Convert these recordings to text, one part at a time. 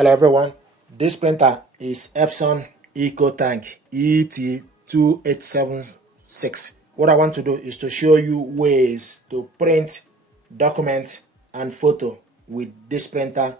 Hello everyone, this printer is Epson EcoTank ET-2876. What I want to do is to show you ways to print documents and photo with this printer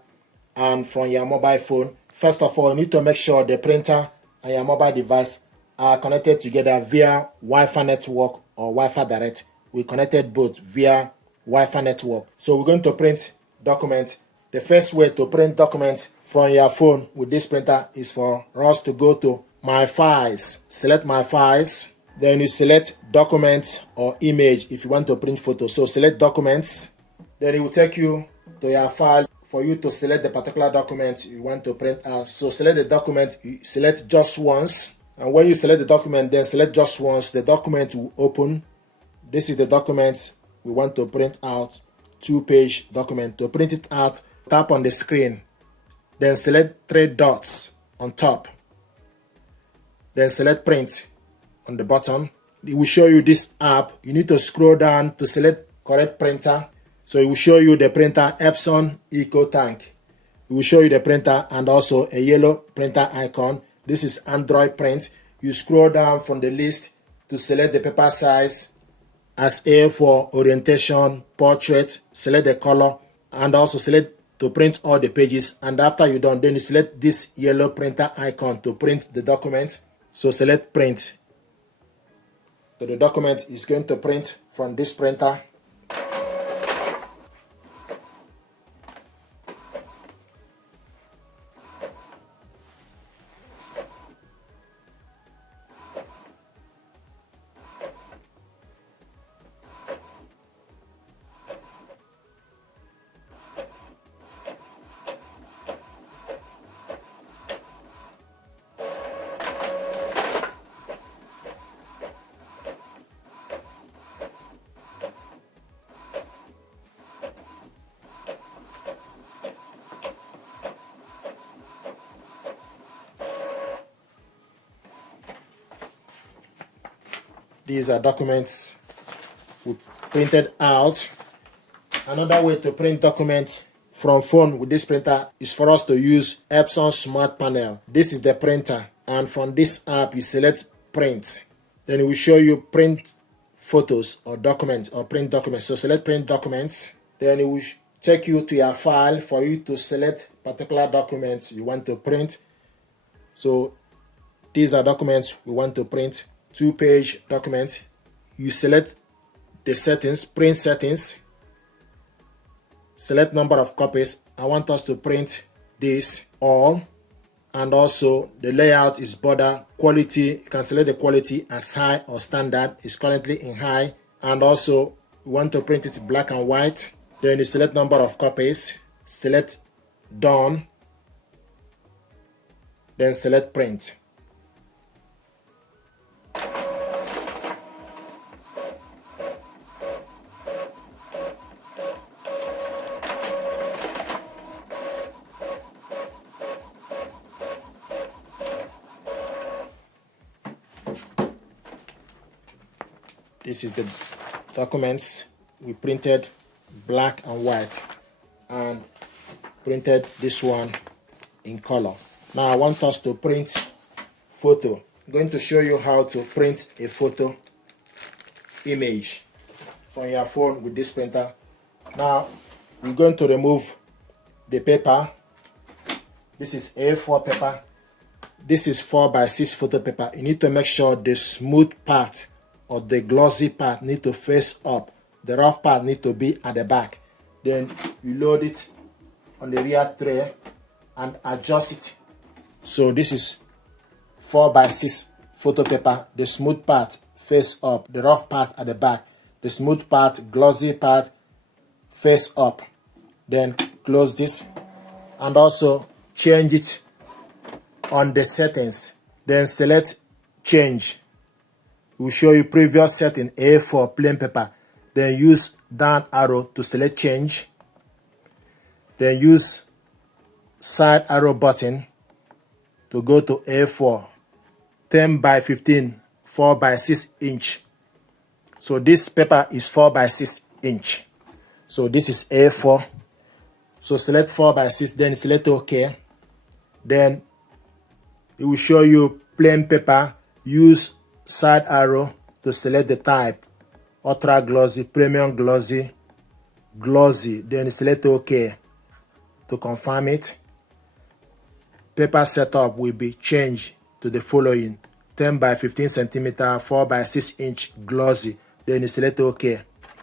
and from your mobile phone. First of all, you need to make sure the printer and your mobile device are connected together via Wi-Fi network or Wi-Fi direct. We connected both via Wi-Fi network. So we're going to print documents. The first way to print documents from your phone with this printer is for us to go to My Files. Select My Files. Then you select Documents or Image if you want to print photos. So select Documents. Then it will take you to your file for you to select the particular document you want to print out. So select the document, you select just once. And when you select the document, then select just once, the document will open. This is the document we want to print out, 2-page document. To print it out, tap on the screen, then select 3 dots on top, then select print on the bottom. It will show you this app. You need to scroll down to select correct printer. So it will show you the printer Epson EcoTank. It will show you the printer and also a yellow printer icon. This is Android print. You scroll down from the list to select the paper size as A4, orientation, portrait, select the color, and also select to print all the pages. And after you're done, then you select this yellow printer icon to print the document. So select print. So the document is going to print from this printer. These are documents we printed out. Another way to print documents from phone with this printer is for us to use Epson Smart Panel. This is the printer, and from this app you select print. Then it will show you print photos or documents or print documents. So select print documents. Then it will take you to your file for you to select particular documents you want to print. So these are documents we want to print. 2-page document. You select the settings, print settings, select number of copies. I want us to print this all, and also the layout is border. Quality, you can select the quality as high or standard. It's currently in high, and also we want to print it black and white. Then you select number of copies, select done, then select print. This is the documents we printed black and white, and printed this one in color. Now I want us to print photo. I'm going to show you how to print a photo image from your phone with this printer. Now we're going to remove the paper. This is A4 paper. This is 4x6 photo paper. You need to make sure the smooth part or the glossy part need to face up. The rough part need to be at the back. Then you load it on the rear tray and adjust it. So this is 4x6 photo paper. The smooth part face up, the rough part at the back. The smooth part, glossy part face up. Then close this and also change it on the settings. Then select change. It will show you previous setting A4 plain paper. Then use down arrow to select change. Then use side arrow button to go to A4 10x15 4x6 inch. So this paper is 4x6 inch. So this is A4. So select 4x6, then select OK. Then it will show you plain paper. Use side arrow to select the type. Ultra glossy, premium glossy, glossy. Then select OK to confirm it. Paper setup will be changed to the following: 10 by 15 centimeter, 4 by 6 inch glossy. Then select OK.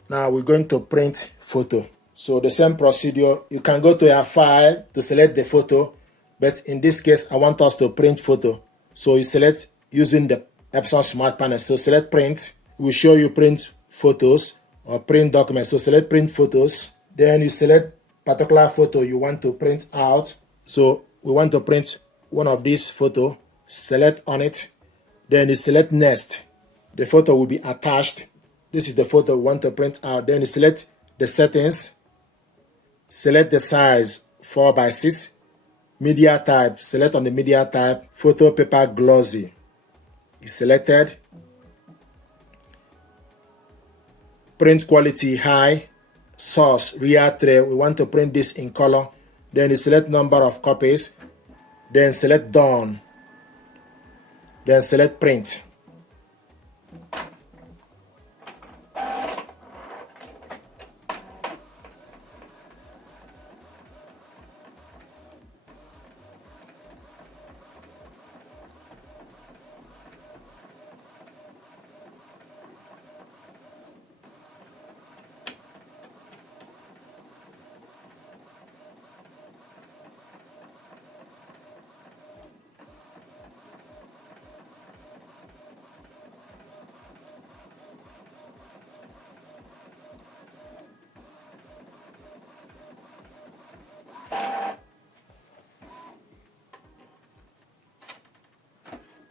Now we're going to print photo. So the same procedure, you can go to your file to select the photo, but in this case, I want us to print photo. So you select using the Epson Smart Panel. So select print. It will show you print photos or print documents. So select print photos. Then you select particular photo you want to print out. So we want to print one of these photo. Select on it. Then you select next. The photo will be attached. This is the photo we want to print out. Then you select the settings. Select the size 4 by 6. Media type. Select on the media type. Photo paper glossy. It's selected. Print quality high. Source real tray. We want to print this in color. Then you select number of copies. Then select done. Then select print.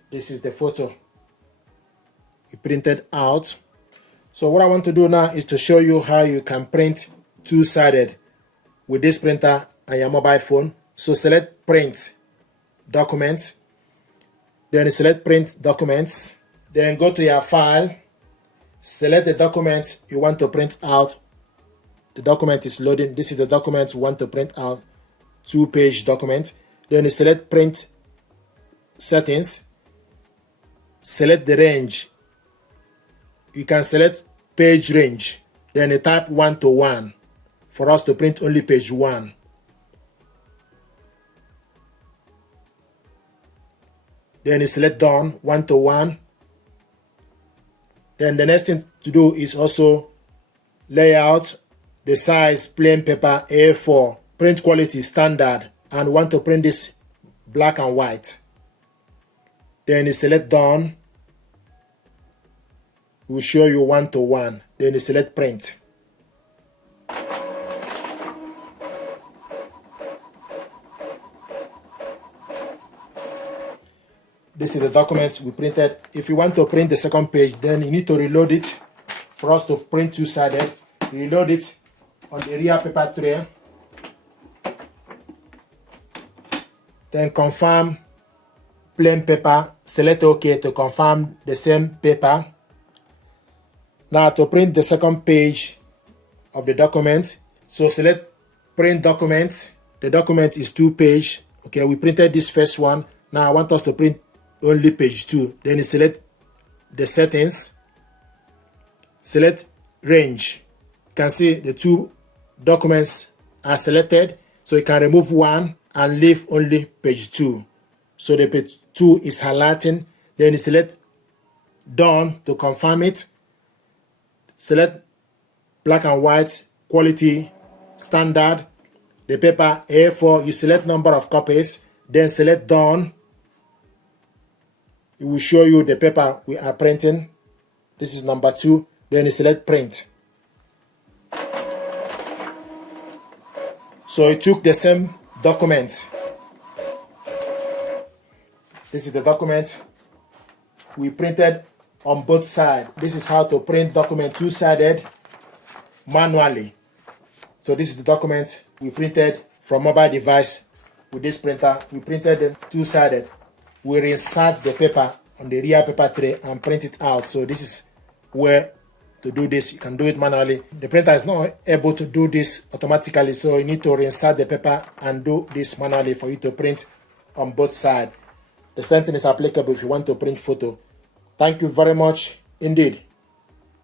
This is the photo we printed out. So what I want to do now is to show you how you can print two-sided with this printer and your mobile phone. So select print document, then select print documents, then go to your file, select the document you want to print out. The document is loading. This is the document you want to print out, 2-page document. Then you select print settings. Select the range. You can select page range. Then you type 1 to 1 for us to print only page 1. Then you select done, 1 to 1. Then the next thing to do is also layout, the size plain paper A4, print quality standard, and want to print this black and white. Then you select done. It will show you 1 to 1. Then you select print. This is the document we printed. If you want to print the second page, then you need to reload it. For us to print two-sided, reload it on the rear paper tray. Then confirm plain paper, select OK to confirm the same paper. Now to print the second page of the document, so select print document. The document is 2-page. Okay, we printed this first one. Now I want us to print only page 2. Then you select the settings, select range. You can see the 2 documents are selected, so you can remove one and leave only page 2. So the page 2 is highlighting. Then you select done to confirm it. Select black and white quality standard. The paper A4, you select number of copies. Then select done. It will show you the paper we are printing. This is number 2. Then you select print. So it took the same document. This is the document we printed on both sides. This is how to print document two-sided manually. So this is the document we printed from mobile device with this printer. We printed them two-sided. We reinsert the paper on the rear paper tray and print it out. So this is where to do this. You can do it manually. The printer is not able to do this automatically, so you need to reinsert the paper and do this manually for you to print on both sides. The same thing is applicable if you want to print photo. Thank you very much indeed.